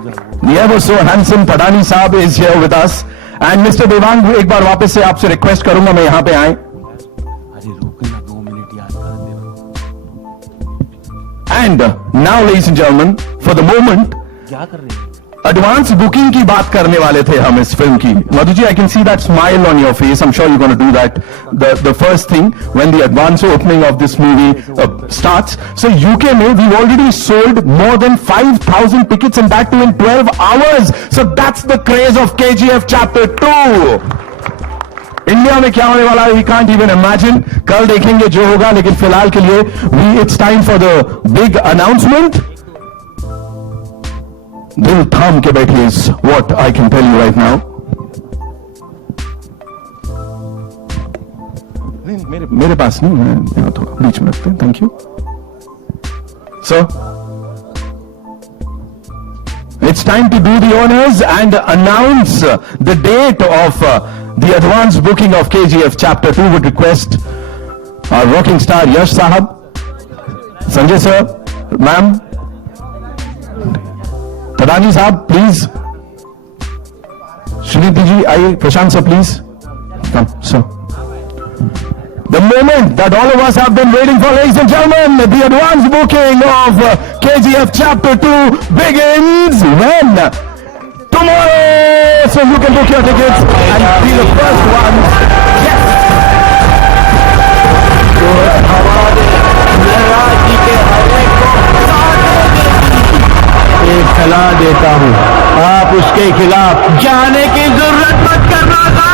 The ever so handsome Thadani Saab is here with us. And Mr. Devang, एक बार वापस से आपसे request करूंगा मैं यहाँ पे आए. And now, ladies and gentlemen, for the moment, advance booking की बात करने वाले थे हम इस फिल्म की. Madhu ji, I can see that smile on your face. I'm sure you're going to do that. The first thing when the advance opening of this movie starts. So UK में we've already sold more than 5,000 tickets and that too in 12 hours. So that's the craze of KGF Chapter 2. India में क्या होने वाला है we can't even imagine. कल देखेंगे जो होगा, लेकिन फिलहाल के लिए it's time for the big announcement. दिल थाम के बैठिए is what I can tell you right now. मेरे पास नहीं, मैं थोड़ा बीच में रखते हैं. Thank you sir. It's time to do the honors and announce the date of the advance booking of KGF Chapter 2. Would request our rocking star Yash Sahab, Sanjay sir, ma'am, Thadani Sahab, please. Srinidhi ji, aye. Prashant sir, please. Come, sir. The moment that all of us have been waiting for, ladies and gentlemen, the advance booking of KGF Chapter 2 begins when? Tomorrow! So you can book your tickets and be the first ones. Yes! एक सलाह देता हूं, आप उसके खिलाफ जाने की जरूरत मत करना था.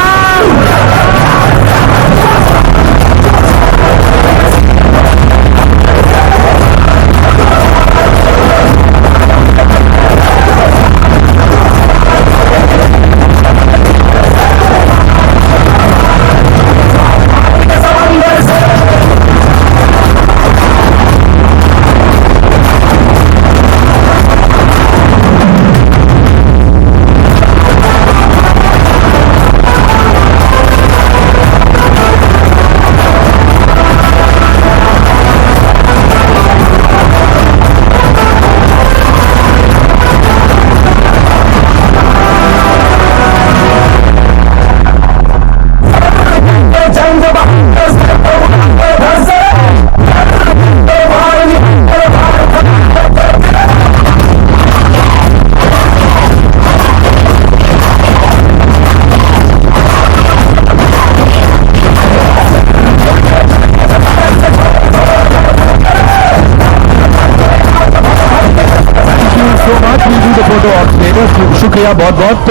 शुक्रिया बहुत बहुत.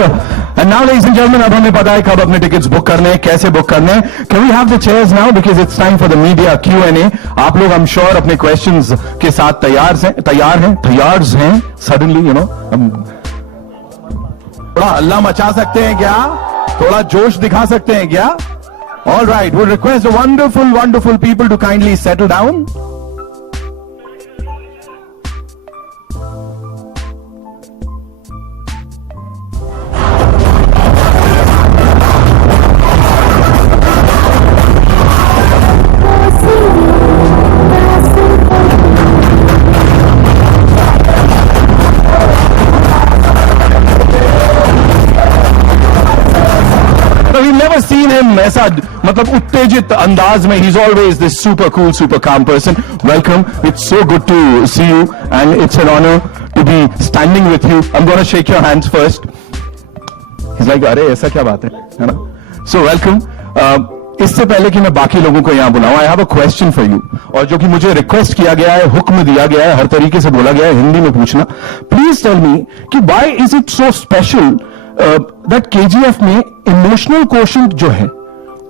And now ladies and gentleman, अब हमें पता है कब अपने टिकट्स बुक करने हैं, कैसे बुक करने हैं. Can we have the chairs now because it's time for the media Q&A. आप लोग आई एम श्योर अपने क्वेश्चंस के साथ तैयार हैं सडनली, यू नो. थोड़ा हल्ला मचा सकते हैं क्या? थोड़ा जोश दिखा सकते हैं क्या? All right, would request the wonderful people to kindly settle down. Seen him ऐसा मतलब उत्तेजित अंदाज में. He's always this super cool, super calm person. Welcome. It's so good to see you and it's an honor to be standing with you. I'm going to shake your hands first. He's like, अरे ऐसा क्या बात है ना? So welcome. इससे पहले कि मैं बाकी लोगों को यहाँ बुलाऊं, I have a question for you. और जो कि मुझे रिक्वेस्ट किया गया है, हुक्म दिया गया है, हर तरीके से बोला गया है, हिंदी में पूछना. Please tell me कि why is it so special that KGF में इमोशनल कोशेंट जो है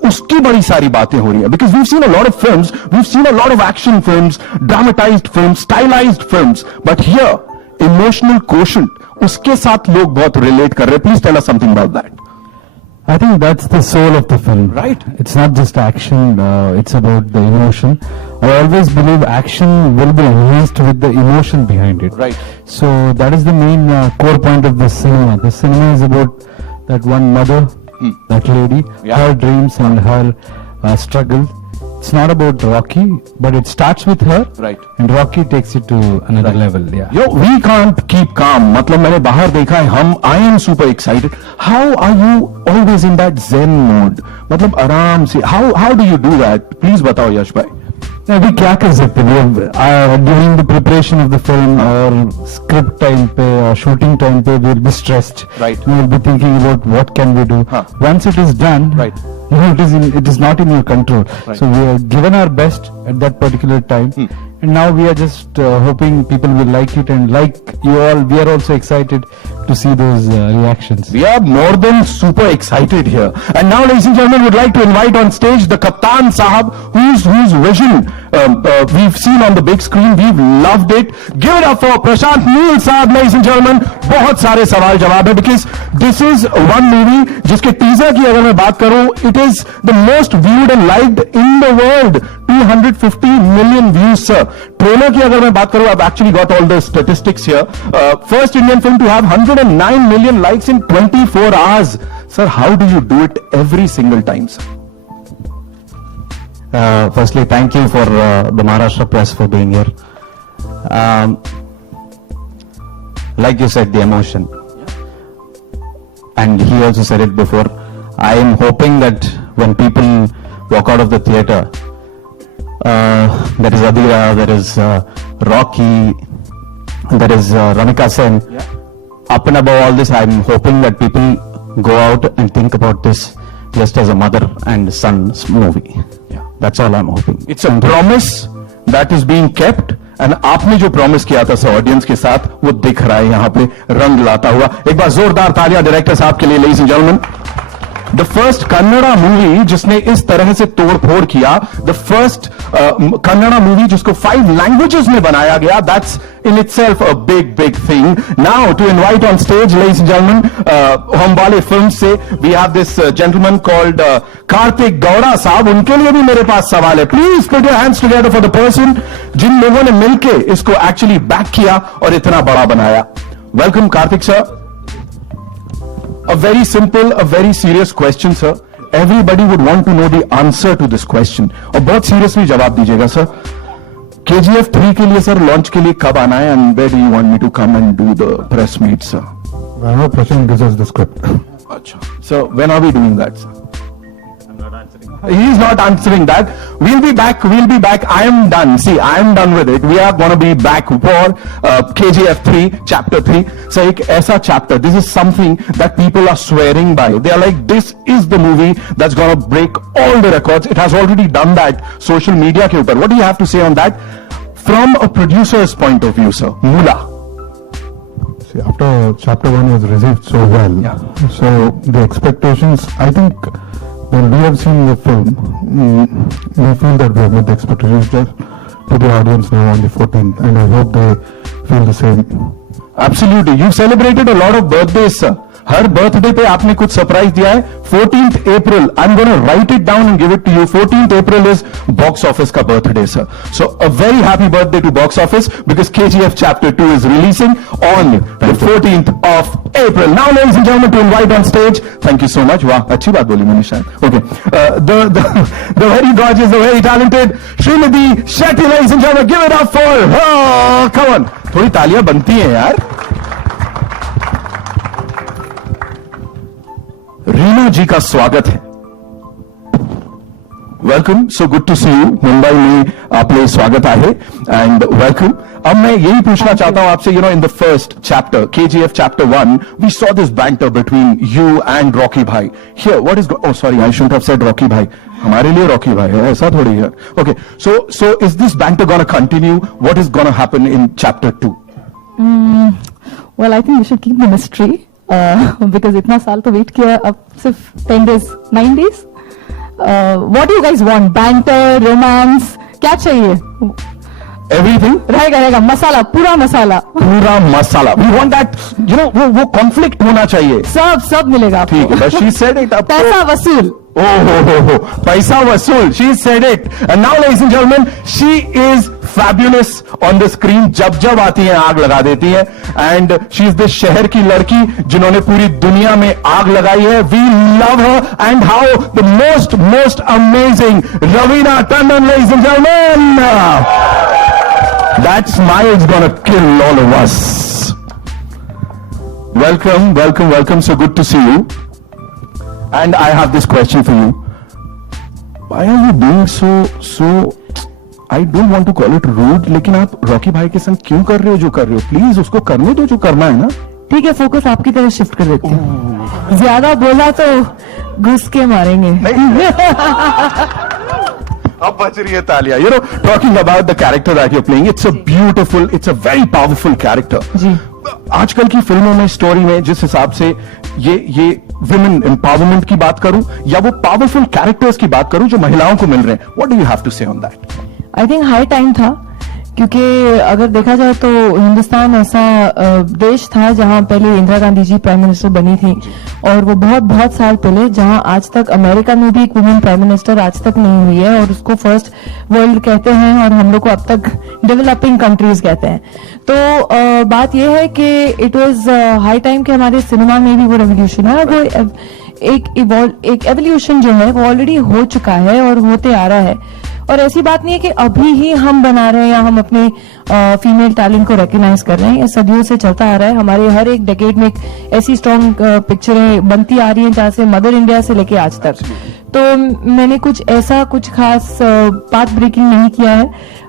उसकी बड़ी सारी बातें हो रही है. Because we've seen a lot of films, we've seen a lot of action films, dramatised films, stylised films, but here emotional quotient, उसके साथ लोग बहुत रिलेट कर रहे हैं. Please tell us something about that. I think that's the soul of the film. Right. It's not just action, it's about the emotion. I always believe action will be enhanced with the emotion behind it. Right. So that is the main core point of the cinema. The cinema is about that one mother, that lady, her dreams and her struggle. it's not about Rocky, but it starts with her, Right. and Rocky takes it to another level. Yeah. Yo, we can't keep calm. मतलब मैंने बाहर देखा है हम. I am super excited. How are you always in that zen mode? मतलब आराम से. How do you do that? Please बताओ यश भाई. अभी क्या कर सकते हैं during the preparation of the film or script time पे or shooting time पे we'll be stressed. Right. We'll be thinking about what can we do. Huh. Once it is done, Right. you know, it is not in your control. Right. So we are given our best at that particular time, and now we are just hoping people will like it, and like you all, we are also excited to see those reactions. We are more than super excited here. And now, ladies and gentlemen, would like to invite on stage the Kaptan Sahab, whose vision we've seen on the big screen. We've loved it. Give it up for Prashant Neel Sahab, ladies and gentlemen. बहुत सारे सवाल जवाब है because this is one movie जिसके teaser की अगर मैं बात करूं, it is the most viewed and liked in the world. 250 million views, sir. Trailer की अगर मैं बात करूं, I've actually got all the statistics here. First Indian film to have 109 million likes in 24 hours. Sir, how do you do it every single time, sir? Firstly, thank you for the Maharashtra press for being here. Like you said, the emotion. And he also said it before. I am hoping that when people walk out of the theater, there is Adira, there is Rocky, there is Ramika Sen. Up and above all this, I am hoping that people go out and think about this just as a mother and son's movie. That's all I'm hoping. It's a promise that is being kept. And आपने जो promise किया था sir audience के साथ वो दिख रहा है यहाँ पे रंग लाता हुआ. एक बार जोरदार तालियां डायरेक्टर साहब के लिए, ladies and gentleman. The first Kannada movie जिसने इस तरह से तोड़फोड़ किया, द फर्स्ट कन्नड़ा मूवी जिसको 5 लैंग्वेजेस में बनाया गया, that's in itself a big thing. Now to invite on stage, ladies and gentlemen, Hombale Films से we have this gentleman called Karthik Gowda साहब. उनके लिए भी मेरे पास सवाल है. Please put your hands together for the person जिन लोगों ने मिलके इसको actually back किया और इतना बड़ा बनाया. Welcome Karthik sir. A very simple, a very serious question, sir. Everybody would want to know the answer to this question. और बहुत seriously जवाब दीजिएगा sir. KGF 3 के लिए सर लॉन्च के लिए कब आना है and where do you want me to come and do the press meet, sir? I know Prashant gives us the script. अच्छा. So when are we doing that, sir? I'm not answering. He is not answering that. We'll be back. I am done. See, I am done with it. We are going to be back for KGF 3, Chapter 3. So एक ऐसा chapter, this is something that people are swearing by. They are like, this is the movie that's going to break all the records. It has already done that social media के ऊपर. What do you have to say on that? From a producer's point of view, sir. Mula. See, after chapter 1 was received so well, so the expectations, I think when we have seen the film, we feel that we have met the expectations just to the audience now on the 14th, and I hope they feel the same. Absolutely. You celebrated a lot of birthdays, sir. Her birthday पे आपने कुछ surprise दिया है. 14th April, I'm going to write it down and give it to you. 14th April is box office का birthday, sir. So a very happy birthday to box office because KGF Chapter 2 is releasing on the 14th of April. Now, ladies and gentlemen, to invite on stage, thank you so much. वाह, अच्छी बात बोली मैंने शायद. Okay, the very gorgeous, the very talented Srimati Shetty, ladies and gentlemen, give it up for her. Come on, थोड़ी तालियां बनती हैं यार. रीना जी का स्वागत है. Welcome. So good to see you. Mumbai में आपले स्वागत आहे एंड वेलकम. अब मैं यही पूछना चाहता हूं आपसे, in the first chapter KGF Chapter 1 we saw this banter between you and Rocky bhai. Here what is, oh sorry, I should have said Rocky bhai. हमारे लिए रॉकी भाई है, ऐसा थोड़ी है. Okay, so is this banter gonna continue? What is gonna happen in Chapter 2? Well, I think we should keep the mystery. Because इतना साल तो wait किया, अब सिर्फ 10 days, 9 days. What do you guys want? Banter, romance, क्या चाहिए? Everything. रहेगा मसाला, पूरा मसाला. We want that, वो conflict होना चाहिए. सब मिलेगा आपको. ठीक है, but she said it. पैसा वसूल. Oh, पैसा वसूल. She said it. And now, ladies and gentlemen, she is fabulous on the screen. जब जब आती हैं आग लगा देती हैं. And she is this शहर की लड़की जिन्होंने पूरी दुनिया में आग लगाई है. We love her. And how the most amazing Raveena Tandon, ladies and gentlemen. That smile is gonna kill all of us. Welcome. So good to see you. And I have this question for you. Why are you being so? I don't want to call it rude, लेकिन आप Rocky भाई के संग क्यों कर रहे हो जो कर रहे हो? प्लीज उसको करने दो जो करना है ना. ठीक है, फोकस आपकी तरफ शिफ्ट कर देते हैं. ज्यादा बोला तो घुस के मारेंगे. अब बज रही है तालियां. You know, talking about the character that you're playing, it's a very powerful character. जी. आजकल की फिल्मों में, स्टोरी में जिस हिसाब से ये विमेन एम्पावरमेंट की बात करूं या वो पावरफुल कैरेक्टर्स की बात करूं जो महिलाओं को मिल रहे हैं, what do you have to say on that? I think high time था, क्योंकि अगर देखा जाए तो हिंदुस्तान ऐसा देश था जहां पहले इंदिरा गांधी जी प्राइम मिनिस्टर बनी थी, और वो बहुत साल पहले, जहां आज तक अमेरिका में भी एक वुमेन प्राइम मिनिस्टर आज तक नहीं हुई है, और उसको फर्स्ट वर्ल्ड कहते हैं और हम लोग को अब तक डेवलपिंग कंट्रीज कहते हैं. तो बात यह है कि इट वाज हाई टाइम कि हमारे सिनेमा में भी वो रेवोल्यूशन है. वो एक एवोल्यूशन जो है वो ऑलरेडी हो चुका है और होते आ रहा है. और ऐसी बात नहीं है कि अभी ही हम बना रहे हैं या हम अपने फीमेल टैलेंट को रिकग्नाइज कर रहे हैं. ये सदियों से चलता आ रहा है. हमारे हर एक डेकेड में ऐसी स्ट्रॉन्ग पिक्चरें बनती आ रही हैं, जहां से मदर इंडिया से लेके आज तक. तो मैंने कुछ खास पाथ ब्रेकिंग नहीं किया है,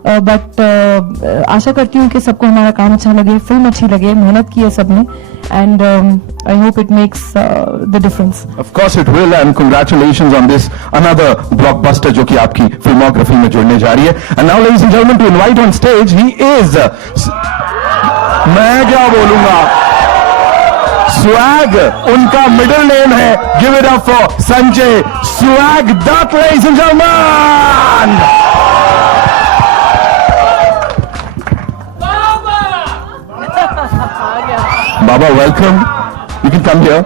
बट आशा करती हूँ कि सबको हमारा काम अच्छा लगे, फिल्म अच्छी लगे. मेहनत की है सबने, and I hope it makes the difference. Of course it will, and congratulations on this another blockbuster जो कि आपकी फिल्मोग्राफी में जुड़ने जा रही है. And now ladies and gentlemen, to invite on stage, he is मैं क्या बोलूंगा, स्वैग उनका मिडिल नेम है. Give it up for Sanjay swag Dutt, ladies and gentlemen. Baba welcome, you can come here.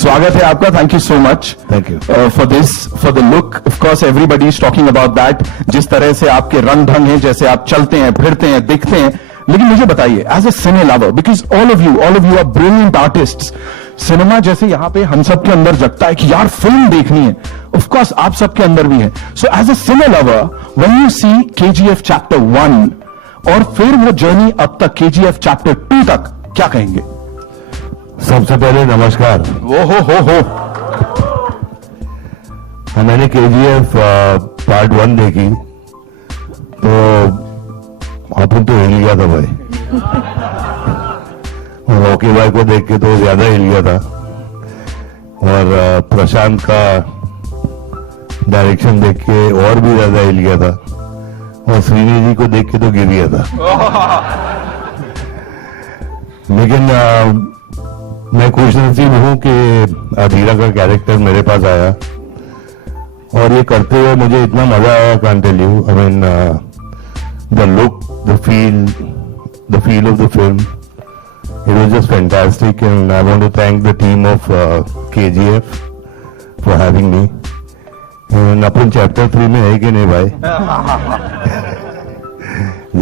स्वागत है आपका. Thank you so much. Thank you. For this, for the look. Of course everybody is talking about that. जिस तरह से आपके रंग ढंग हैं, जैसे आप चलते हैं, फिरते हैं, दिखते हैं. लेकिन मुझे बताइए, as a cine lover, because all of you are brilliant artists, cinema जैसे यहां पे हम सब के अंदर जगता है कि यार फिल्म देखनी है. ऑफ कोर्स आप सबके अंदर भी है. So as a cine lover, when you see KGF chapter 1 और फिर वो जर्नी अब तक KGF चैप्टर 2 तक, क्या कहेंगे? सबसे पहले नमस्कार. वो हो. मैंने KGF पार्ट 1 देखी तो अपन तो हिल गया था भाई. और रॉकी भाई को देख के तो ज्यादा हिल गया था. और प्रशांत का डायरेक्शन देख के और भी ज्यादा हिल गया था. और श्रीनी जी को देख के तो गिर गया था. लेकिन मैं खुशनसीब हूं कि अधीरा का कैरेक्टर मेरे पास आया, और ये करते हुए मुझे इतना मजा आया. Can't tell you. I mean the look, the feel of the film, it was just fantastic, and I want to thank the team of KGF for having me. And upon chapter 3 में है कि नहीं भाई?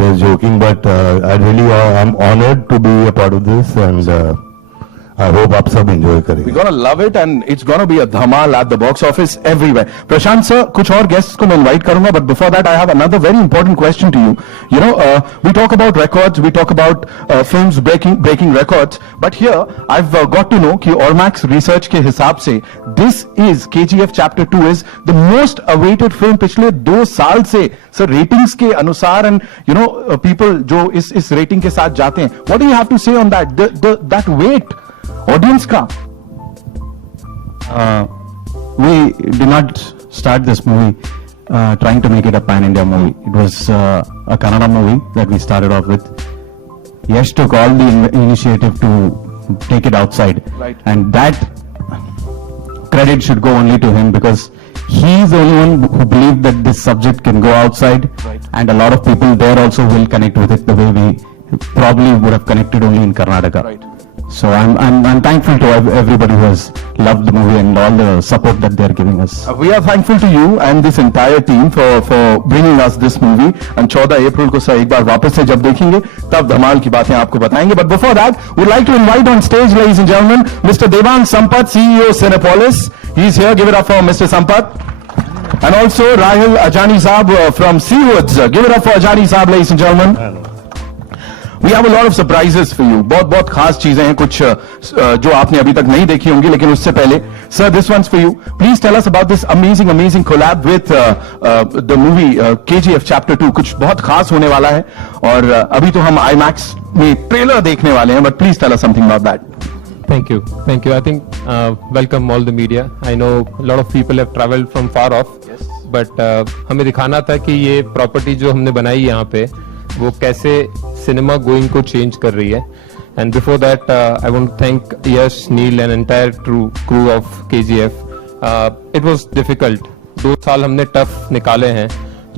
Just joking, but I really I'm honored to be a part of this, and I hope आप सब enjoy करेंगे. We're gonna love it, and it's gonna be a dhamal at the box office everywhere. Prashant sir, कुछ और guests को मैं invite करूंगा, but before that I have another very important question to you. You know, we talk about records, we talk about films breaking records, but here I've got to know कि Ormax research के हिसाब से this is KGF chapter 2 is the most awaited film पिछले 2 साल से. Sir, ratings के अनुसार, and you know people जो इस rating के साथ जाते हैं, what do you have to say on that? That weight audience ka? We did not start this movie trying to make it a pan-India movie. It was a Kannada movie that we started off with. Yash took all the initiative to take it outside. Right. And that credit should go only to him, because he is the only one who believed that this subject can go outside. Right. And a lot of people there also will connect with it the way we probably would have connected only in Karnataka. Right. So I'm thankful to everybody who has loved the movie and all the support that they are giving us. We are thankful to you and this entire team for bringing us this movie. And 14 अप्रैल को sir एक बार वापस से जब देखेंगे तब धमाल की बातें आपको बताएंगे. But before that, we'd like to invite on stage, ladies and gentlemen, Mr. Devang Sampath, CEO Cinepolis. He's here. Give it up for Mr. Sampath. And also Rahil Ajani Saab from Seawoods. Give it up for Ajani Saab, ladies and gentlemen. We have a lot of surprises for you. बहुत खास चीजें हैं कुछ जो आपने अभी तक नहीं देखी होंगी, लेकिन उससे पहले sir this one's for you. Please tell us about this amazing collab with the movie KGF Chapter 2. कुछ बहुत खास होने वाला है और अभी तो हम IMAX में ट्रेलर देखने वाले हैं, but please tell us something about that. Thank you. I think welcome all the media. I know a lot of people have traveled from far off, but हमें दिखाना था कि ये प्रॉपर्टी जो हमने बनाई यहाँ पे वो कैसे सिनेमा गोइंग को चेंज कर रही है. And before that I want to thank Yash, Neel and entire crew of KGF. It was difficult. 2 साल हमने टफ निकाले हैं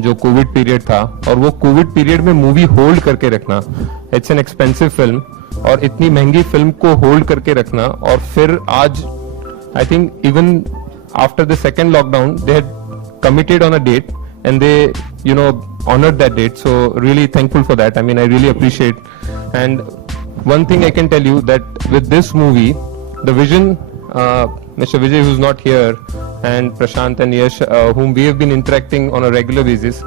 जो कोविड पीरियड था, और वो कोविड पीरियड में मूवी होल्ड करके रखना, इट्स एन एक्सपेंसिव फिल्म, और इतनी महंगी फिल्म को होल्ड करके रखना, और फिर आज I think even after the second lockdown they had committed on a date and they honored that date, so really thankful for that. I mean, I really appreciate. And one thing I can tell you that with this movie, the vision, Mr. Vijay, who's not here, and Prashant and Yash, whom we have been interacting on a regular basis,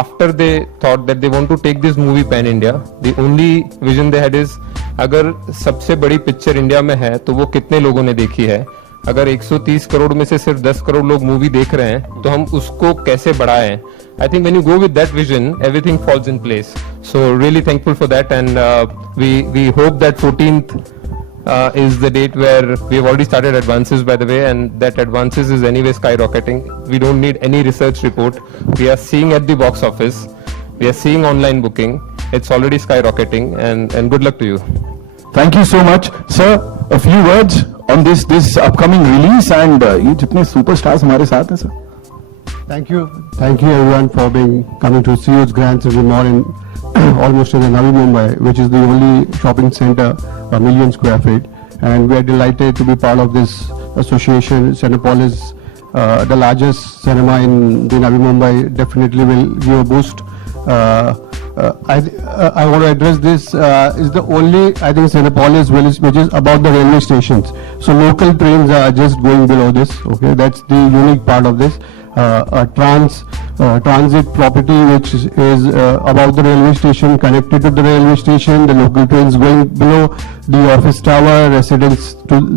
after they thought that they want to take this movie pan India, the only vision they had is अगर सबसे बड़ी picture India में है तो वो कितने लोगों ने देखी है. अगर 130 करोड़ में से सिर्फ 10 करोड़ लोग मूवी देख रहे हैं तो हम उसको कैसे बढ़ाएं. I think when you go with that vision everything falls in place. So really thankful for that, and we hope that 14th is the date where we have already started advances, by the way, and that advances is anyway skyrocketing. We don't need any research report. We are seeing at the box office, we are seeing online booking, it's already skyrocketing, and good luck to you. Thank you so much, sir. A few words on this upcoming release, and ये जितने superstars हमारे साथ हैं sir. Thank you everyone for coming to Seawoods Grand Central Mall in almost in Navi Mumbai, which is the only shopping center, 1 million square feet, and we are delighted to be part of this association. Cinepolis, the largest cinema in the Navi Mumbai, definitely will give a boost. I want to address this. Is the only, I think, Cinepolis which is above the railway stations. So local trains are just going below this. Okay, that's the unique part of this. A transit property which is above the railway station, connected to the railway station. The local trains going below the office tower, residents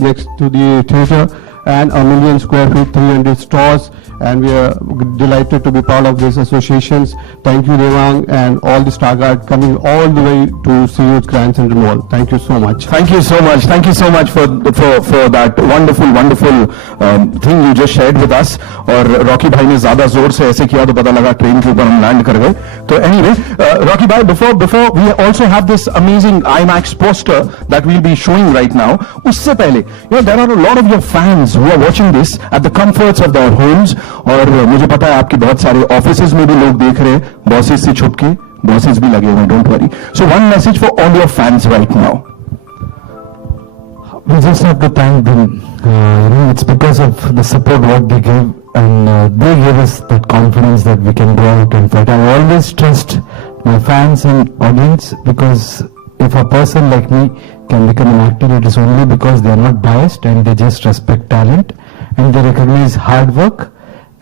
next to the theatre, and 1 million square feet, 300 stores. And we are delighted to be part of these associations. Thank you, Devang, and all the Star Guard coming all the way to Seawoods Grand Central Mall. Thank you so much. Thank you so much. Thank you so much for that wonderful thing you just shared with us. और Rocky भाई ने ज्यादा जोर से ऐसे किया तो पता लगा ट्रेन के ऊपर हम लैंड कर गए. तो anyway, रॉकी भाई, before we also have this amazing IMAX poster that we'll be showing right now. उससे पहले, there are a lot of your fans who are watching this at the comforts of their homes. और मुझे पता है आपके बहुत सारे offices में भी लोग देख रहे हैं, बॉसेस से छुप के. बॉसेस भी लगे हुए, don't worry. So one message for all your fans right now. We just have to thank them. It's because of the support what they give, and they give us that confidence that we can go out and fight. I always trust my fans and audience, because if a person like me can become an actor, it is only because they are not biased and they just respect talent and they recognize hard work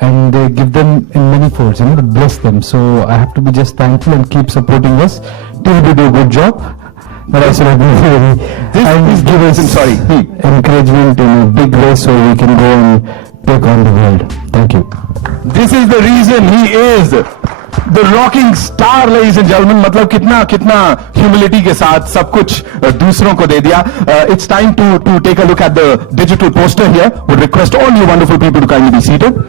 and they give them in many folds, to bless them. So I have to be just thankful and keep supporting us till we do a good job. But I should this give us encouragement in a big way so we can go and take on the world. Thank you. This is the reason he is the rocking star, ladies and gentlemen. मतलब कितना humility के साथ सब कुछ दूसरों को दे दिया. It's time to take a look at the digital poster here. Would request all you wonderful people to kindly be seated.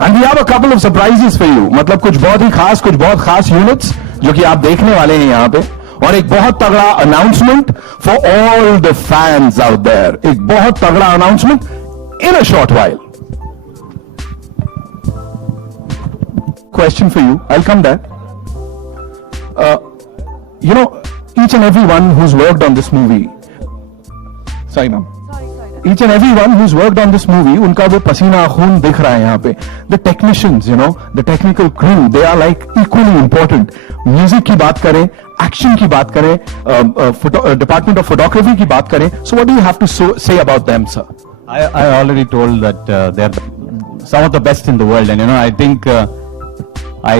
And we have a couple of surprises for you. मतलब कुछ बहुत खास units जो कि आप देखने वाले हैं यहाँ पे. और एक बहुत तगड़ा announcement for all the fans out there. एक बहुत तगड़ा announcement in a short while. Question for you. I'll come there. each and everyone who's worked on this movie. Sorry, ma'am. Each and everyone who's worked on this movie, उनका वो पसीना खून दिख रहा है यहाँ पे. The technicians, you know, the technical crew, they are like equally important. Music की बात करें, action की बात करें, department of photography की बात करें. So what do you have to say about them, sir? I already told that they're some of the best in the world, and I think I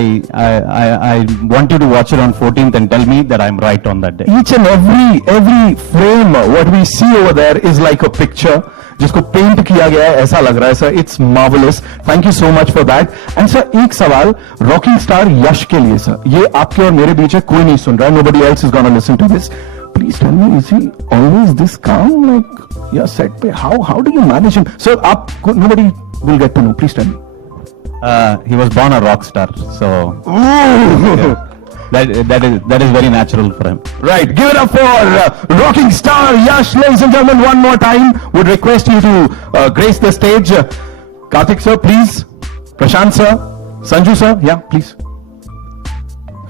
want you to watch it on 14th and tell me that I'm right on that day. Each and every frame, what we see over there is like a picture. जिसको paint किया गया है ऐसा लग रहा है sir. It's marvellous. Thank you so much for that. And sir एक सवाल रॉकिंग स्टार यश के लिए सर. ये आपके और मेरे बीच है, कोई नहीं सुन रहा है. Nobody else is gonna listen to this. Please tell me, is he always this calm like या सेट पे? How do you manage him sir? आप nobody will get to know. Please tell me. He was born a rock star, so that is very natural for him. Right, give it up for rocking star Yash, ladies and gentlemen. One more time, would request you to grace the stage. Karthik sir, please. Prashant sir, Sanju sir, yeah, please.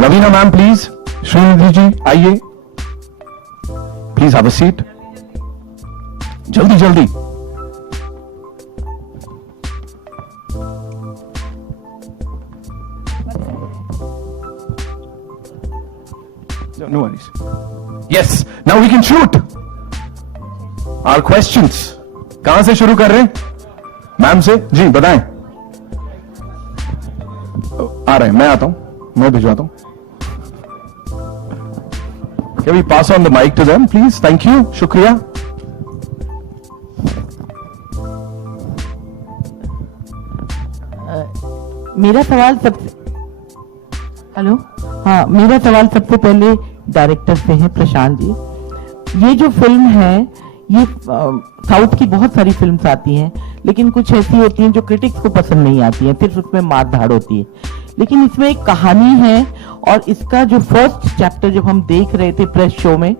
Ravina ma'am, please. Srinidhi ji, आइए. Please have a seat. जल्दी जल्दी. No worries. Yes, now we can shoot. Our questions. कहां से शुरू कर रहे हैं? Ma'am से जी बताएं. आ रहे हैं, मैं आता हूं, मैं भिजवाता हूं. Can we pass on the mic to them, please? Thank you. शुक्रिया. मेरा सवाल मेरा सवाल सबसे पहले डायरेक्टर से है, प्रशांत जी. ये जो फिल्म है, ये साउथ की बहुत सारी फिल्म्स आती हैं, लेकिन कुछ ऐसी होती हैं जो क्रिटिक्स को पसंद नहीं आती हैं, सिर्फ उसमें मार धाड़ होती है. लेकिन इसमें एक कहानी है, और इसका जो फर्स्ट चैप्टर जब हम देख रहे थे प्रेस शो में,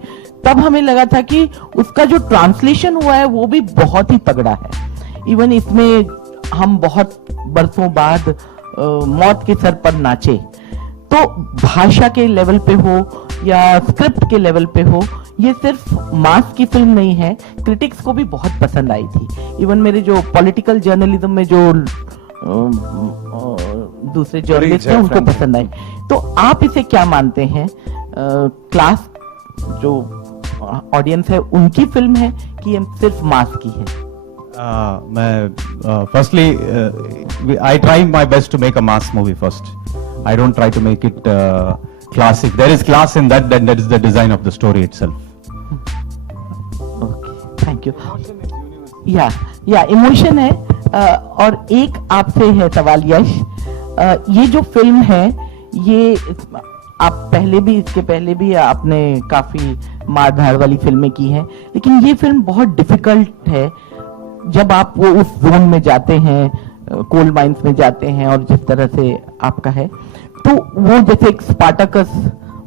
तब हमें लगा था कि उसका जो ट्रांसलेशन हुआ है वो भी बहुत ही तगड़ा है. इवन इसमें हम बहुत बरसों बाद मौत के सर पर नाचे. तो भाषा के लेवल पे हो या स्क्रिप्ट के लेवल पे हो, ये सिर्फ मास की फिल्म नहीं है, क्रिटिक्स को भी बहुत पसंद आई थी. इवन मेरे जो पॉलिटिकल जर्नलिज्म में जो दूसरे जर्नलिस्ट हैं उनको पसंद आई. तो आप इसे क्या मानते हैं? क्लास जो ऑडियंस है उनकी फिल्म है कि ये सिर्फ मास की है? Firstly, I try my best to make a mass movie first. I don't try to make it classic. There is class in that is the design of the story itself. Okay, thank you. या emotion है. और एक आपसे है सवाल यश. ये जो film है, ये आप इसके पहले भी आपने काफी मारधाड़ वाली फिल्में की हैं, लेकिन ये फिल्म बहुत डिफिकल्ट है. जब आप वो उस जोन में जाते हैं, कोल माइंस में जाते हैं, और जिस तरह से आपका है, तो वो जैसे एक स्पार्टाकस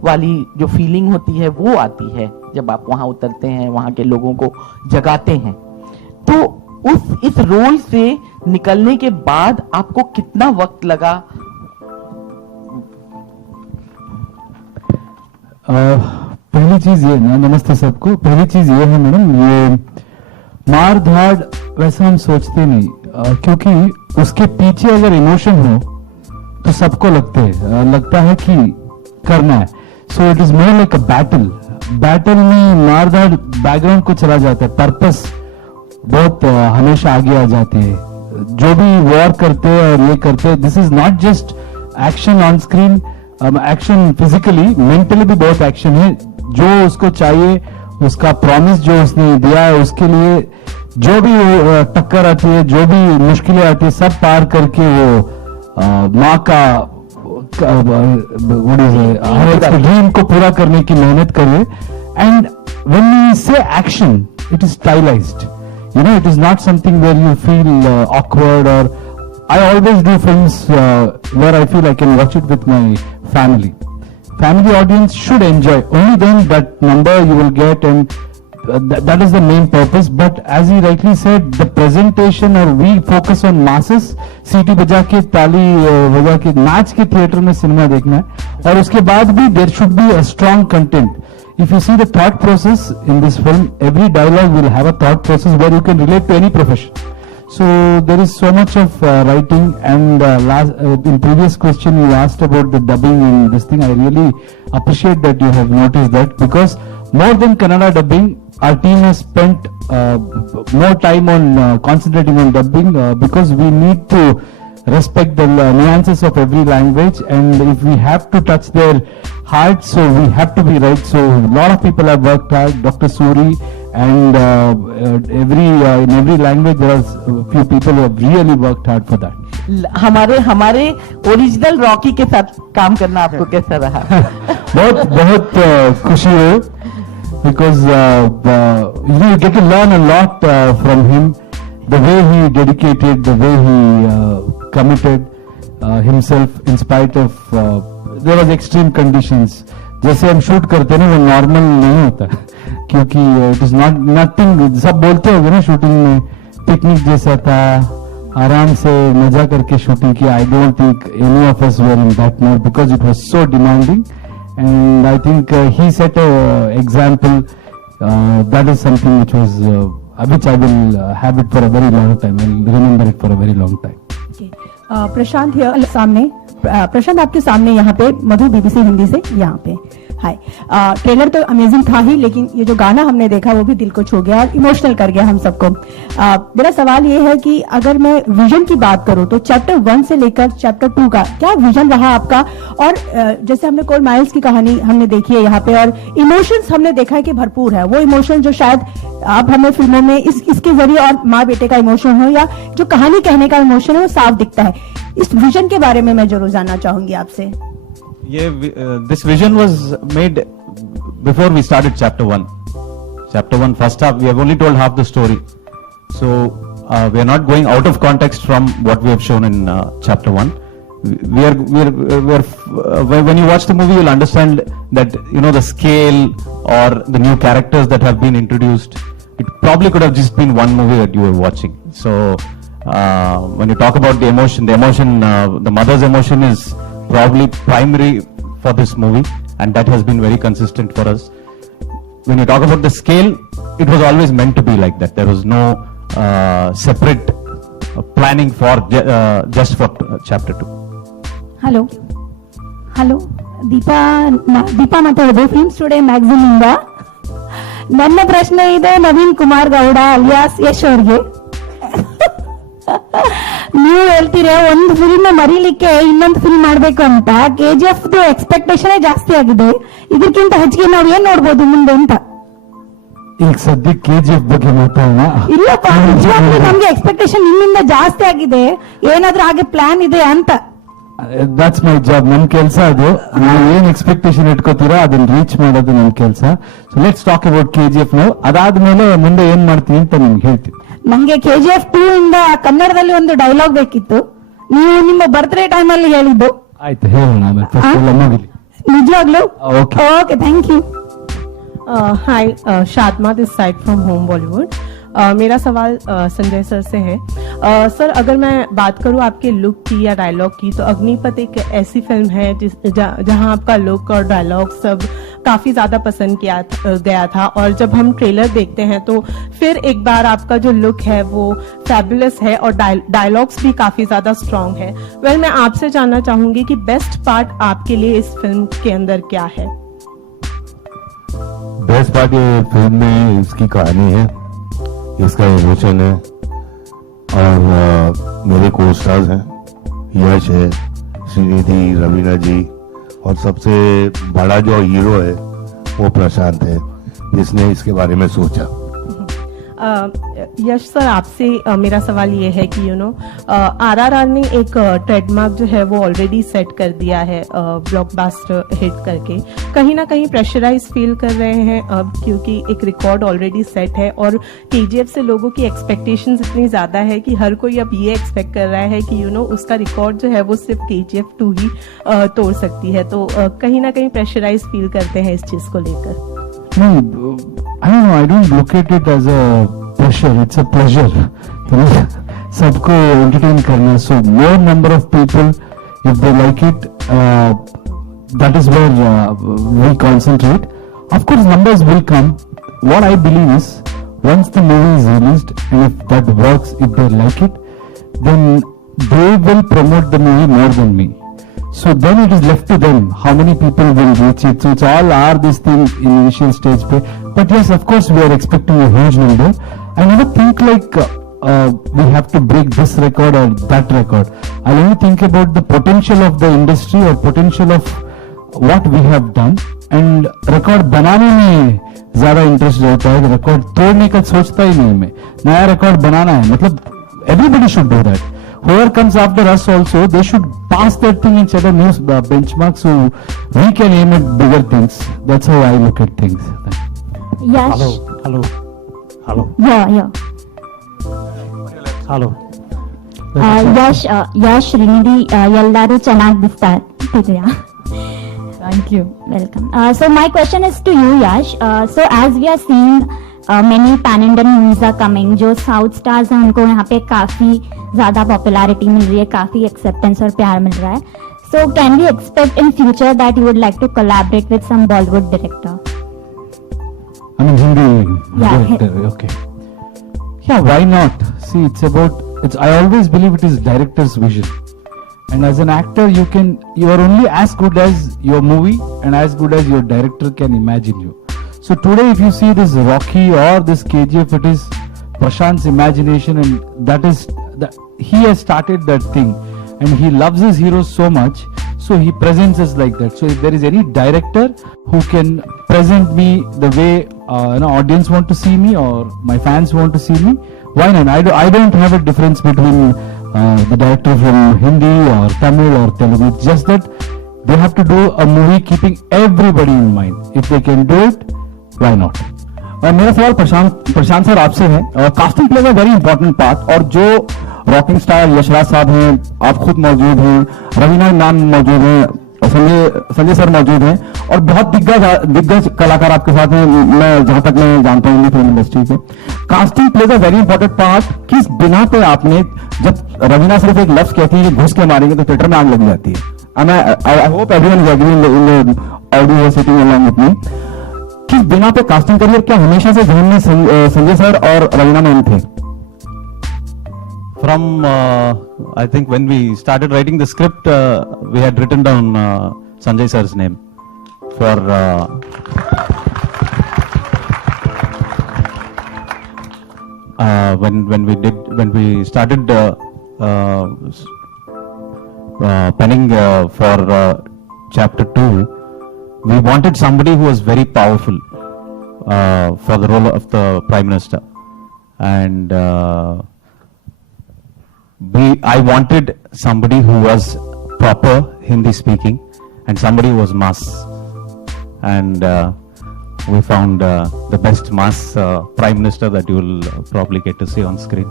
वाली जो फीलिंग होती है वो आती है जब आप वहां उतरते हैं, वहां के लोगों को जगाते हैं. तो इस रोल से निकलने के बाद आपको कितना वक्त लगा? पहली चीज ये ना, नमस्ते सबको. पहली चीज ये है मैडम, ये मार धाड़ वैसे हम सोचते नहीं, क्योंकि उसके पीछे अगर इमोशन हो तो सबको लगता है कि करना है. So it is more like a battle में मार धाड़ बैकग्राउंड को चला जाता है, पर्पस बहुत हमेशा आगे आ जाती है. जो भी वॉर करते हैं और ये करते हैं, this is not just action on screen, action physically, mentally भी बहुत एक्शन है. जो उसको चाहिए, उसका प्रॉमिस जो उसने दिया है, उसके लिए जो भी टक्कर आती है, जो भी मुश्किलें आती है, सब पार करके वो माँ का हर एक ड्रीम को पूरा करने की मेहनत कर रहे. एंड व्हेन वी से action, it is stylised. it is not something where you feel awkward, or I always do films where I feel I can watch it with my family. Family audience should enjoy. Only then that number you will get, and that is the main purpose. But as he rightly said, the presentation, or we focus on masses. सीटी बजा के, ताली बजा के, नाच के theatre में cinema देखना है. और उसके बाद भी there should be a strong content. if you see the thought process in this film, every dialogue will have a thought process where you can relate to any profession. So there is so much of writing, and in previous question you asked about the dubbing in this thing. I really appreciate that you have noticed that, because more than Kannada dubbing, our team has spent more time on concentrating on dubbing because we need to respect the nuances of every language, and if we have to touch their hearts, so we have to be right. So a lot of people have worked hard, Dr. Suri, and in every language there are a few people who have really worked hard for that. हमारे original Rocky के साथ काम करना आपको कैसा रहा? बहुत खुशी है, because you get to learn a lot from him. The way he dedicated, the way he committed himself in spite of there was extreme conditions. जैसे हम शूट करते हैं ना, वो नॉर्मल नहीं होता, क्योंकि इट इज नॉट नथिंग. सब बोलते होंगे ना शूटिंग में पिकनिक जैसा था, आराम से मजा करके शूटिंग किया. आई don't think any of us were in that mode, because it was so demanding, and I think he set a example. That is something which was which I will have it for a very long time. I will remember it for a very long time. Okay. Prashant here सामने. प्रशांत आपके सामने यहाँ पे मधु BBC Hindi से यहाँ पे. हाय. Trailer तो amazing था ही, लेकिन ये जो गाना हमने देखा वो भी दिल को छू गया और इमोशनल कर गया हम सबको. मेरा सवाल ये है कि अगर मैं विजन की बात करूं तो चैप्टर 1 से लेकर चैप्टर 2 का क्या विजन रहा आपका? और जैसे हमने कोल माइल्स की कहानी हमने देखी है यहाँ पे, और इमोशंस हमने देखा है कि भरपूर है. वो इमोशन जो शायद आप हमें फिल्मों में इसके जरिए, और माँ बेटे का इमोशन हो या जो कहानी कहने का इमोशन है, वो साफ दिखता है. इस विजन के बारे में मैं जरूर जानना चाहूंगी आपसे. This vision was made before we started chapter 1. Chapter 1 first half, we have only told half the story. So we are not going out of context from what we have shown in chapter 1. When you watch the movie, you'll understand that, you know, the scale or the new characters that have been introduced, it probably could have just been one movie that you were watching. So when you talk about the emotion, the mother's emotion is probably primary for this movie, and that has been very consistent for us. When you talk about the scale, it was always meant to be like that. There was no separate planning for just for chapter 2. Hello Deepa ಮಾತಾಡೋದು films today magazine ಇಂದ. ನನ್ನ ಪ್ರಶ್ನೆ ಇದೆ Naveen Kumar Gowda alias Yash ಅವ್ರಿಗೆ. ನೀವು ಹೇಳ್ತೀರ ಒಂದು film ಮರೀಲಿಕ್ಕೆ ಇನ್ನೊಂದು ಫಿಲ್ಮ್ ಮಾಡ್ಬೇಕು ಅಂತ. KGF ಎಕ್ಸ್ಪೆಕ್ಟೇಷನ್ ಜಾಸ್ತಿ ಆಗಿದೆ, ಇದಕ್ಕಿಂತ ಹೆಚ್ಚಿಗೆ ನಾವು ಏನ್ ನೋಡ್ಬೋದು ಮುಂದೆ ಅಂತ. ಈಗ ಸದ್ಯಕ್ಕೆ KGF ಬಗ್ಗೆ ಮಾತಾಡೋಣ. ಇಲ್ಲಪ್ಪ, ನಿಜವಾಗ್ಲೂ ನಮ್ಗೆ ಎಕ್ಸ್ಪೆಕ್ಟೇಷನ್ ನಿಮ್ಮಿಂದ ಜಾಸ್ತಿ ಆಗಿದೆ, ಏನಾದ್ರೂ ಹಾಗೆ ಪ್ಲಾನ್ ಇದೆ ಅಂತ. ದಟ್ಸ್ ಮೈ ಜಾಬ್, ನನ್ ಕೆಲಸ ಅದು. ನಾವು ಏನ್ ಎಕ್ಸ್ಪೆಕ್ಟೇಷನ್ ಇಟ್ಕೋತೀರಾ ಅದನ್ನ ರೀಚ್ ಮಾಡೋದು ನನ್ ಕೆಲಸ. So let's talk about KGF ನಾವು. ಅದಾದ್ಮೇಲೆ ಮುಂದೆ ಏನ್ ಮಾಡ್ತೀನಿ ಅಂತ ನಿಮ್ಗೆ ಹೇಳ್ತೀನಿ. ನಂಗೆ KGF 2 ಇಂದ ಕನ್ನಡದಲ್ಲಿ ಒಂದು ಡೈಲಾಗ್ ಬೇಕಿತ್ತು, ನೀವು ನಿಮ್ಮ ಬರ್ತ್ಡೇ ಟೈಮ್ ಅಲ್ಲಿ ಹೇಳಿದ್ದು. ಆಯ್ತು, ಹೇಳೋಣ ಮುಗಿಲಿ. ನಿಜವಾಗ್ಲೂ? Okay, thank you. Hi, Shadma this side from home Bollywood. मेरा सवाल संजय सर से है. सर, अगर मैं बात करूं आपके लुक की या डायलॉग की, तो अग्निपथ एक ऐसी फिल्म है जहां आपका लुक और डायलॉग सब काफी ज्यादा पसंद किया गया था, और जब हम ट्रेलर देखते हैं तो फिर एक बार आपका जो लुक है वो फैबुलस है और डायलॉग्स भी काफी ज्यादा स्ट्रॉन्ग है. वेल, मैं आपसे जानना चाहूंगी कि बेस्ट पार्ट आपके लिए इस फिल्म के अंदर क्या है? बेस्ट पार्ट ये फिल्म में इसकी कहानी है, इसका इमोशन है, और मेरे को स्टार्स हैं, यश है, श्रीनिधि, रवीना जी, और सबसे बड़ा जो हीरो है वो प्रशांत है, जिसने इसके बारे में सोचा. यश सर, आपसे मेरा सवाल ये है कि RRR ने एक ट्रेडमार्क जो है वो ऑलरेडी सेट कर दिया है ब्लॉकबस्टर हिट करके. कहीं ना कहीं प्रेशराइज फील कर रहे हैं अब, क्योंकि एक रिकॉर्ड ऑलरेडी सेट है, और KGF से लोगों की एक्सपेक्टेशंस इतनी ज्यादा है कि हर कोई अब ये एक्सपेक्ट कर रहा है कि उसका रिकॉर्ड जो है वो सिर्फ KGF 2 ही तोड़ सकती है. तो कहीं ना कहीं प्रेशराइज फील करते हैं इस चीज को लेकर. I don't look at it as a pressure, it's a pleasure. सबको entertain करना. So more number of people, if they like it, that is where we concentrate. Of course, numbers will come. What I believe is, once the movie is released, and if that works, if they like it, then they will promote the movie more than me. So then it is left to them how many people will reach it. So it's all are these things in initial stage play. But yes, of course, we are expecting a huge number. I never think like we have to break this record or that record. I only think about the potential of the industry or potential of what we have done. And record बनाने में ज़्यादा interest रहता है, record तोड़ने का सोचता ही नहीं मैं. नया रिकॉर्ड बनाना है, मतलब everybody should do that. Whoever comes after us also, they should pass that thing and set a new benchmark so we can aim at bigger things. That's how I look at things. Yash. Hello. Yeah. Hello. Yash Rinidi Yellaru Chanag Distar. Thank you. Welcome. So my question is to you, Yash. So as we are seeing many pan-Indian movies are coming, जो south stars हैं उनको यहाँ पे काफी ज्यादा popularity मिल रही है, काफी एक्सेप्टेंस और प्यार मिल रहा है. So can we expect in future that you would like to collaborate with some Bollywood director? I mean Hindi Yeah. director, okay. Yeah, why not? See, I always believe it is director's vision. And as an actor, you are only as good as your movie and as good as your director can imagine you. So today, if you see this Rocky or this KGF, it is Prashant's imagination, and he has started that thing, and he loves his heroes so much, so he presents us like that. So if there is any director who can present me the way audience want to see me or my fans want to see me, why not? I don't have a difference between the director from Hindi or Tamil or Telugu. It's just that they have to do a movie keeping everybody in mind. If they can do it, why not? मेरा सवाल प्रशांत sir आपसे है. Casting plays a very important part, और जो rocking star Yashraj साहब हैं, आप खुद मौजूद हैं, रवीना मैम मौजूद हैं, संजय सर मौजूद हैं, और बहुत दिग्गज कलाकार आपके साथ हैं. मैं जहां तक मैं जानता हूँ फिल्म इंडस्ट्री के, casting plays a very important part. किस बिना पे आपने, जब रवीना सिर्फ एक लफ्ज कहती है कि घुस के मारेंगे तो थिएटर में आग लग जाती है, I hope everyone is agreeing in the audio sitting along with me, किस बिना पे कास्टिंग करियर क्या हमेशा से जहन में संजय सर और रवीना मैम थे? From I think when we started writing the script, we had written down Sanjay sir's name for when we started penning for chapter 2. We wanted somebody who was very powerful for the role of the Prime Minister, and I wanted somebody who was proper Hindi speaking and somebody who was mass, and we found the best mass Prime Minister that you will probably get to see on screen.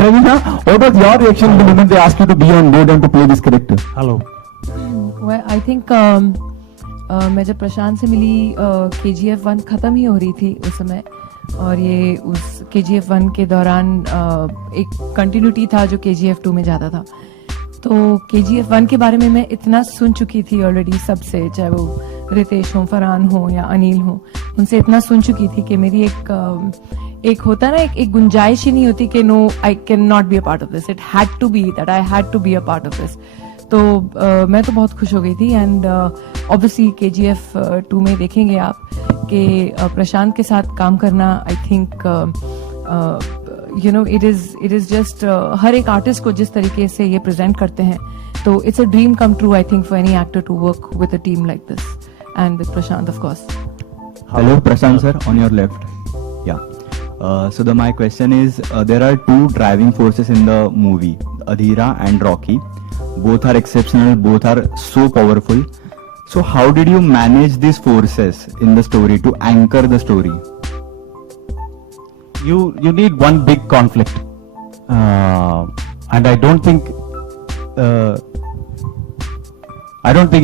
Ravina, what was your reaction the moment they asked you to be on board and to play this character? Hello. Well, I think मैं जब प्रशांत से मिली KGF 1 खत्म ही हो रही थी उस समय, और ये उस KGF 1 के दौरान एक कंटिन्यूटी था जो KGF 2 में जाता था. तो KGF 1 के बारे में मैं इतना सुन चुकी थी ऑलरेडी सबसे, चाहे वो रितेश हो, फरहान हो या अनिल हो, उनसे इतना सुन चुकी थी कि मेरी एक होता ना, एक गुंजाइश ही नहीं होती कि no I can not be a part of this. It had to be that I had to be a part of this. तो मैं तो बहुत खुश हो गई थी. एंड ऑब्वियसली KGF 2 में देखेंगे आप कि प्रशांत के साथ काम करना, I think it is just हर एक आर्टिस्ट को जिस तरीके से ये प्रेजेंट करते हैं, तो it's a dream come true I think for any actor to work with a team like this and with Prashant of course. Hello, Prashant sir, on your left. Yeah. So my question is, there are two driving forces in the movie, Adhira and Rocky. Both are exceptional, both are so powerful. So how did you manage these forces in the story to anchor the story? You need one big conflict, and I don't think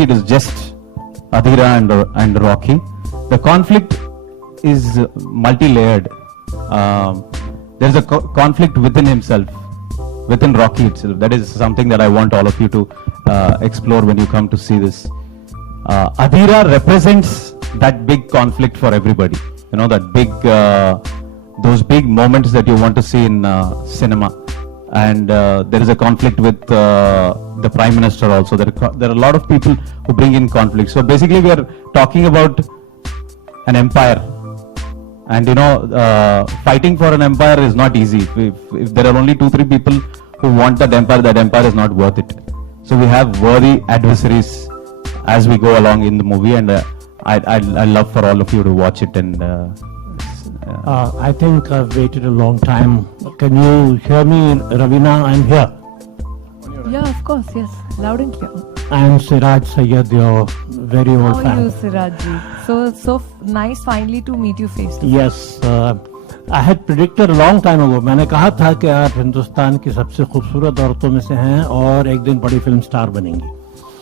it is just Adhira and Rocky. The conflict is multi-layered. There's a conflict within himself, within Rocky itself. That is something that I want all of you to explore when you come to see this. Adhira represents that big conflict for everybody. You know, that big, those big moments that you want to see in cinema. And there is a conflict with the Prime Minister also. There are a lot of people who bring in conflict. So basically we are talking about an empire. And you know, fighting for an empire is not easy. If there are only 2-3 people who want that empire is not worth it. So we have worthy adversaries as we go along in the movie, and I'd love for all of you to watch it. And I think I've waited a long time. Can you hear me, Ravina? I'm here. Yeah, of course, yes. Loud and clear. I am Siraj Sayyed, your very old How fan. are you, Sirajji? So nice finally to meet you face to face. Yes, I had predicted a long time ago. मैंने कहा था कि आप हिंदुस्तान की सबसे खूबसूरत औरतों में से हैं और एक दिन बड़ी फिल्म स्टार बनेंगी.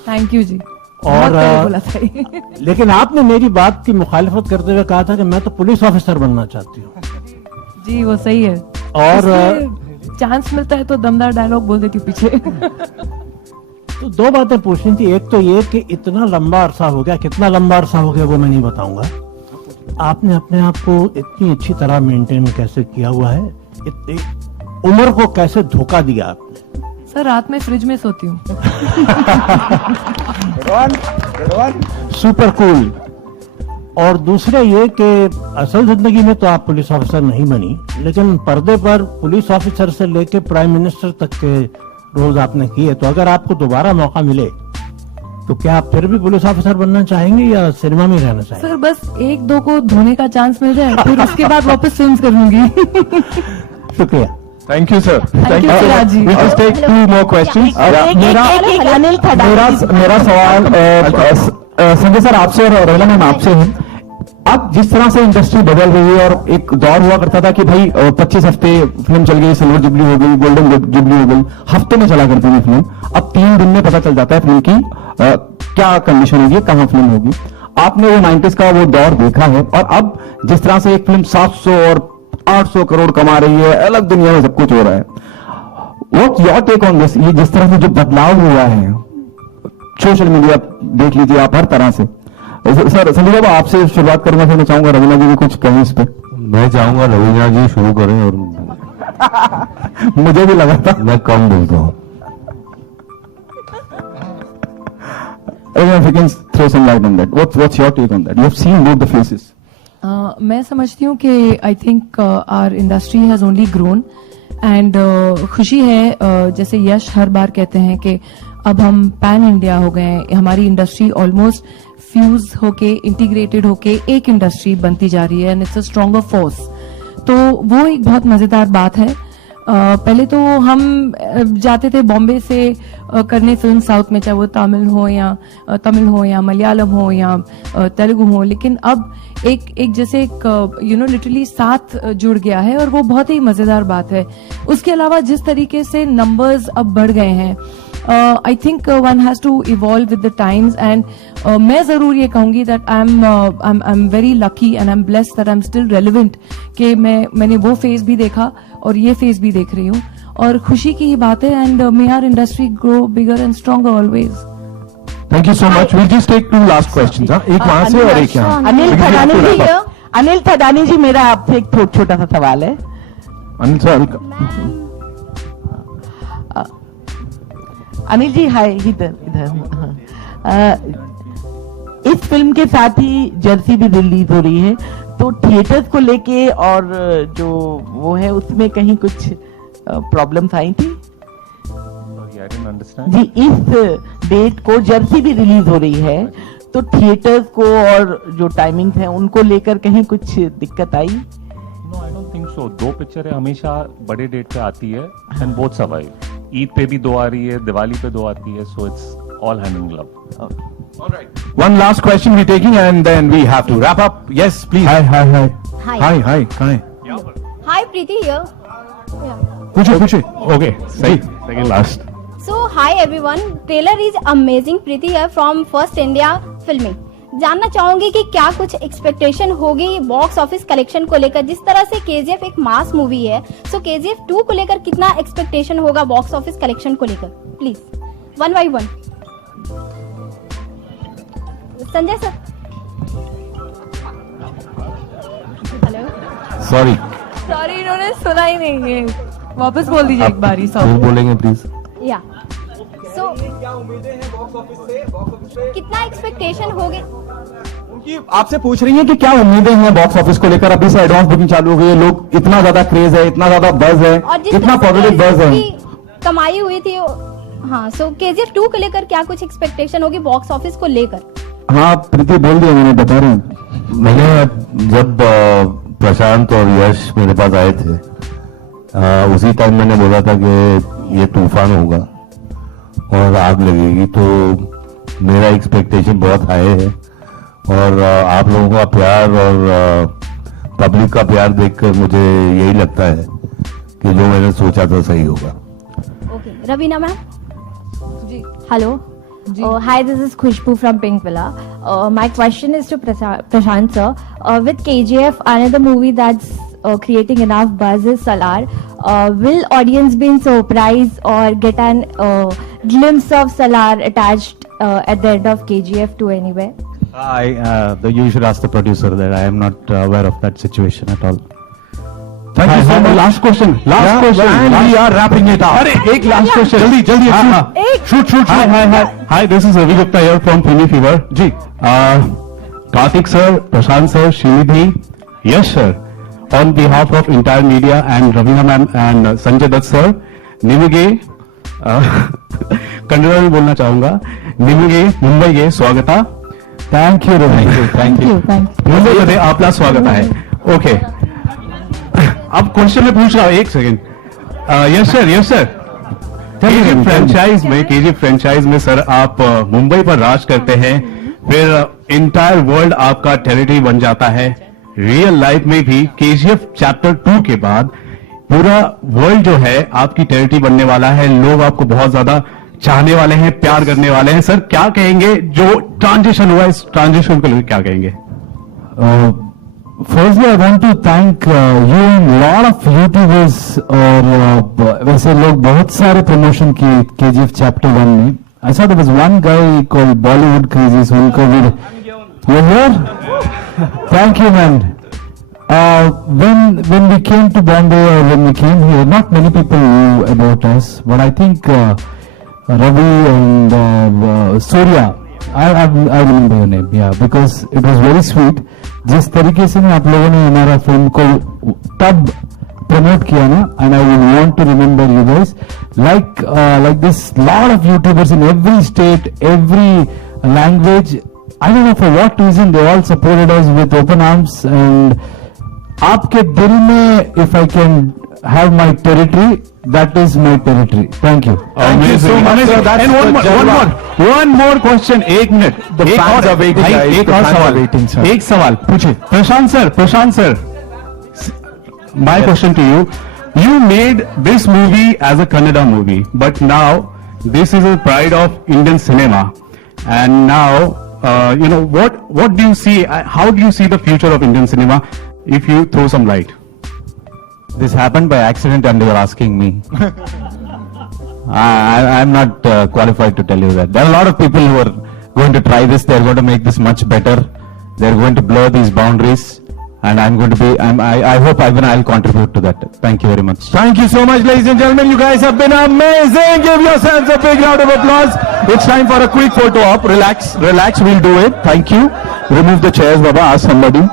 थैंक यू जी. और बोला था लेकिन आपने मेरी बात की मुखालिफत करते हुए कहा था कि मैं तो पुलिस ऑफिसर बनना चाहती हूँ. जी वो सही है. और चांस मिलता है तो दमदार डायलॉग बोल देती हूँ पीछे. तो 2 बातें पूछनी थी. एक तो ये कि इतना लंबा अरसा हो गया, कितना लंबा अरसा हो गया वो मैं नहीं बताऊंगा. आपने अपने आप को इतनी अच्छी तरह मेंटेन कैसे किया हुआ है? इतनी उम्र को कैसे धोखा दिया आपने? सर रात में फ्रिज में सोती हूँ. Super cool. और दूसरे ये कि असल जिंदगी में तो आप पुलिस ऑफिसर नहीं बनी, लेकिन पर्दे पर पुलिस ऑफिसर से लेके प्राइम मिनिस्टर तक के रोल आपने किए. तो अगर आपको दोबारा मौका मिले तो क्या आप फिर भी पुलिस ऑफिसर बनना चाहेंगे या सिनेमा में रहना चाहेंगे? सर बस 1-2 को धोने का चांस मिल जाए फिर उसके बाद वापस फिल्म कर लूंगी. शुक्रिया. Thank you, sir. Thank you, Siraj ji. We'll just take 2 more questions. मेरा सवाल संजय सर आपसे और रवीना मैम आपसे है. अब जिस तरह से इंडस्ट्री बदल रही है और एक दौर हुआ करता था कि भाई 25 हफ्ते फिल्म चल गई, सिल्वर जुबली हो गई, गोल्डन जुबली हो गई, हफ्ते में चला करती थी फिल्म. अब 3 दिन में पता चल जाता है फिल्म की क्या कंडीशन होगी, कहाँ फिल्म होगी. आपने वो 90s का वो दौर देखा है और अब जिस तरह से एक फिल्म 700 और 800 करोड़ कमा रही है, अलग दुनिया में सब कुछ हो रहा है. What's your take on this? ये जिस तरह से जो बदलाव हुआ है, सोशल मीडिया देख लीजिए आप, हर तरह से. सर संजय बाबू आपसे शुरुआत करूंगा, फिर मैं चाहूंगा रवीना जी भी कुछ कहें इस पे. मैं चाहूंगा रवीना जी शुरू करें. और मुझे भी लगा था मैं कम बोलता हूँ. If you can throw some light on that. What's your take on that? You have seen both the faces. मैं समझती हूँ कि I think our industry has only grown and खुशी है जैसे यश हर बार कहते हैं कि अब हम पैन इंडिया हो गए हैं. हमारी इंडस्ट्री ऑलमोस्ट फ्यूज होके इंटीग्रेटेड होके एक इंडस्ट्री बनती जा रही है and it's a stronger force. तो वो एक बहुत मजेदार बात है. पहले तो हम जाते थे बॉम्बे से करने फिल्म साउथ में, चाहे वो तमिल हो या मलयालम हो या तेलुगु हो, लेकिन अब एक जैसे एक लिटरली साथ जुड़ गया है और वो बहुत ही मजेदार बात है. उसके अलावा जिस तरीके से नंबर्स अब बढ़ गए हैं, I think one has to evolve with the times and मैं जरूर ये कहूंगी that I am very lucky and I am blessed that I am still relevant कि मैंने वो फेज भी देखा और ये फेज भी देख रही हूँ और खुशी की ही बात है. And may our industry grow bigger and stronger always. Thank you so much. We'll just take 2 last questions. एक वहां से और एक यहाँ. अनिल थदानी जी मेरा आपसे एक छोटा सा सवाल है. अनिल सर. अनिल जी हाय. इधर इस फिल्म के साथ ही जर्सी भी रिलीज हो रही है, तो थिएटर्स को लेके और जो वो है उसमें कहीं कुछ प्रॉब्लम्स आई थी? जी इस डेट को जर्सी भी रिलीज हो रही है, तो थिएटर्स को और जो टाइमिंग्स हैं उनको लेकर कहीं कुछ दिक्कत आई? No I don't think so. 2 पिक्चरें हमेशा बड़े डेट पे आती है एंड बोथ सर्वाइव. ईद पे भी 2 आ रही है, दिवाली पे 2 आती है, so it's all hand in glove. All right. One last question we're taking and then we have to wrap up. Yes, please. Hi. Hi. Hi, Preeti here. पूछे. Okay, second last. So, hi everyone. Trailer is amazing. Preeti here from First India Filming. जानना चाहूंगी कि क्या कुछ expectation होगी box office collection को लेकर. जिस तरह से KGF एक मास मूवी है, सो KGF 2 को लेकर कितना एक्सपेक्टेशन होगा बॉक्स ऑफिस कलेक्शन को लेकर? Please 1 by 1. Sanjay sir. Sorry sorry इन्होंने सुना ही नहीं है, वापस बोल दीजिए एक बारी। फिर बोलेंगे प्लीज। या सो कितना एक्सपेक्टेशन होगी? आपसे पूछ रही हैं कि क्या उम्मीदें हैं बॉक्स ऑफिस को लेकर। अभी से एडवांस बुकिंग चालू हो गई है, लोग इतना ज्यादा क्रेज है, इतना ज्यादा बज है, और जिस इतना तरह से पॉजिटिव बज है। इसकी कमाई हुई थी हाँ, सो KGF 2 को लेकर क्या कुछ एक्सपेक्टेशन होगी बॉक्स ऑफिस को लेकर? हाँ प्रीति बोल दिया मैंने, बता रही हूँ। मैंने जब प्रशांत और यश मेरे पास आए थे उसी टाइम मैंने बोला था कि ये तूफान होगा और आग लगेगी, तो मेरा एक्सपेक्टेशन बहुत हाई है और आप लोगों का प्यार और पब्लिक का प्यार देखकर मुझे यही लगता है कि जो मैंने सोचा था सही होगा। Okay, Raveena ma'am. जी hello. Hi, this is Khushbu from Pink Villa. My question is to Prashant sir. With KGF, another movie that's creating enough buzz is Salar. Will audience be surprised or get an glimpse of Salar attached at the end of KGF 2 anywhere? You should ask the producer that. I am not aware of that situation at all. Thank you so much. Last question. Last question. And we are wrapping it up. अरे एक last question. जल्दी जल्दी shoot. Hi. This is Ravi Gupta here from Filmy Fever. Ji. Karthik sir, Prashant sir, Srinidhi, Yash sir, on behalf of entire media and Ravina ma'am and Sanjay Dutt sir, ನಿಮಗೆ ಕನ್ನಡ में बोलना चाहूंगा, ನಿಮಗೆ ಮುಂಬೈಗೆ ಸ್ವಾಗತ. Thank you. ಮುಂಬೈಗೆ आपला स्वागत आहे. Okay. अब क्वेश्चन में पूछ रहा हूं, एक second. Yes sir KGF franchise में सर आप मुंबई पर राज करते हैं, फिर इंटायर वर्ल्ड आपका टेरिटरी बन जाता है। रियल लाइफ में भी केजीएफ चैप्टर 2 के बाद पूरा वर्ल्ड जो है आपकी टेरिटरी बनने वाला है, लोग आपको बहुत ज्यादा चाहने वाले हैं, प्यार करने वाले हैं। सर क्या कहेंगे, जो ट्रांजिशन हुआ इस ट्रांजिशन को लेकर क्या कहेंगे? Firstly, I want to thank you and lot of YouTubers और वैसे लोग बहुत सारे प्रमोशन किए KGF Chapter 1 में. I saw there was one guy called Bollywood Crazy, so उनको भी you're here? Thank you, man. When we came to Bombay or when we came here, not many people knew about us, but I think Ravi and Surya, I remember your name, yeah, because it was very sweet. जिस तरीके से आप लोगों ने हमारा film को तब promote किया ना, and I will want to remember you guys like this lot of YouTubers in every state, every language. I don't know for what reason they all supported us with open arms, and आपके दिल में if I can have my territory, that is my territory. Thank you. Amazing. And one more question. एक minute. The fans are waiting, guys. एक The और fans are सवाल. waiting, sir. एक सवाल पूछे. Prashant sir. My question to you. You made this movie as a Kannada movie, but now this is a pride of Indian cinema. And now, what do you see? How do you see the future of Indian cinema? If you throw some light. This happened by accident and you are asking me. I'm not qualified to tell you that. There are a lot of people who are going to try this. They're going to make this much better. They're going to blur these boundaries. And I hope I'll contribute to that. Thank you very much. Thank you so much, ladies and gentlemen. You guys have been amazing. Give yourselves a big round of applause. It's time for a quick photo op. Relax. We'll do it. Thank you. Remove the chairs, Baba. Ask somebody.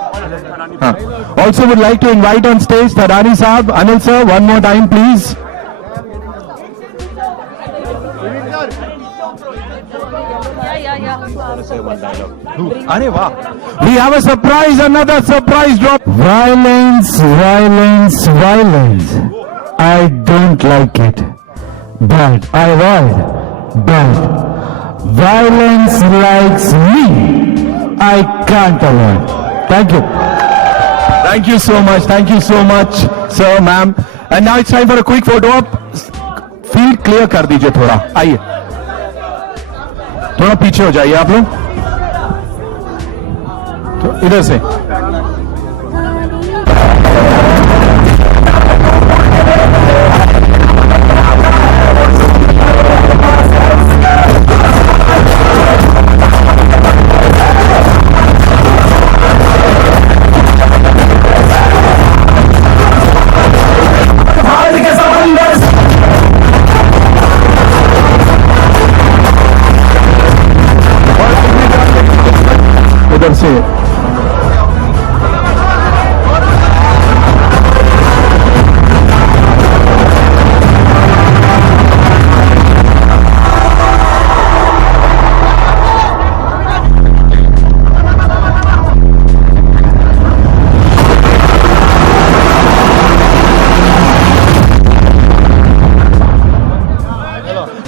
Also would like to invite on stage Tadani Saab, Anil sir, one more time please. We have a surprise, another surprise drop. Violence. I don't like it. Bad. I avoid. Bad. Violence likes me. I can't avoid. Thank you. Thank you so much, sir, ma'am. And now it's time for a quick photo op. Field clear कर दीजिए थोड़ा. आइए. थोड़ा पीछे हो जाइए आप लोग. तो इधर से.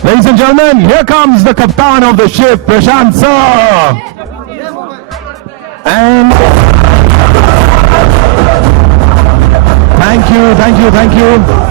Ladies and gentlemen, here comes the captain of the ship, Prashant sir. And thank you.